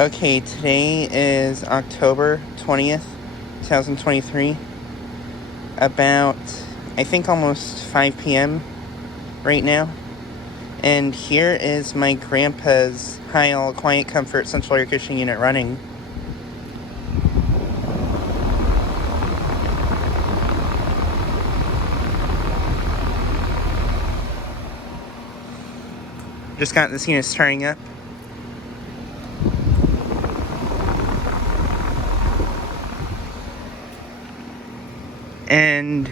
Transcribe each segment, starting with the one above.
Okay, today is October 20th, 2023. About, I think, almost 5 p.m. right now. And here is my grandpa's Heil QuietComfort central air conditioning unit running. Just got this unit starting up. And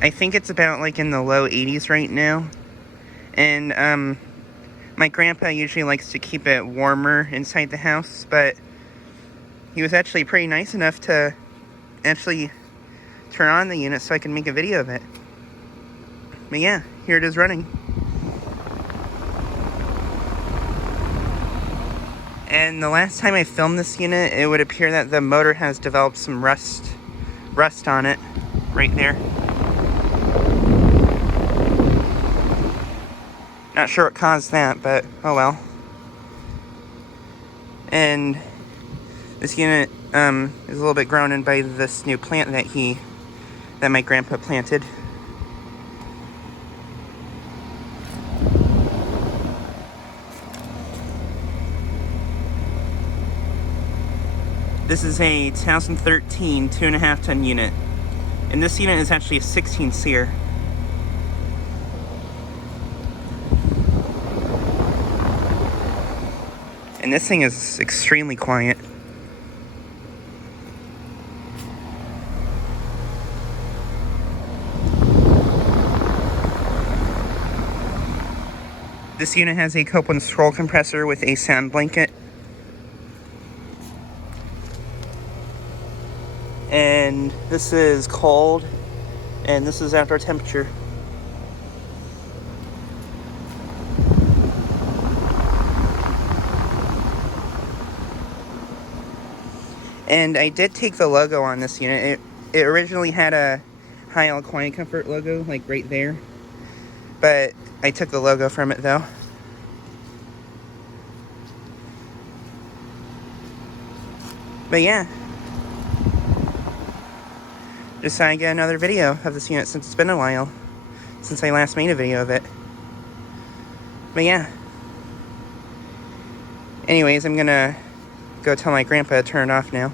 I think it's about like in the low 80s right now. And my grandpa usually likes to keep it warmer inside the house, but he was actually pretty nice enough to actually turn on the unit so I can make a video of it. But yeah, here it is running. And the last time I filmed this unit, it would appear that the motor has developed some rust on it, right there. Not sure what caused that, but oh well. And this unit is a little bit grown in by this new plant that my grandpa planted. This is a 2013 2.5 ton unit, and this unit is actually a 16 SEER. And this thing is extremely quiet. This unit has a Copeland scroll compressor with a sound blanket. And this is cold, and this is outdoor temperature. And I did take the logo on this unit. It originally had a Heil QuietComfort logo, like right there. But I took the logo from it though. But yeah. Just thought I'd get another video of this unit since it's been a while since I last made a video of it. But yeah. Anyways, I'm gonna go tell my grandpa to turn it off now.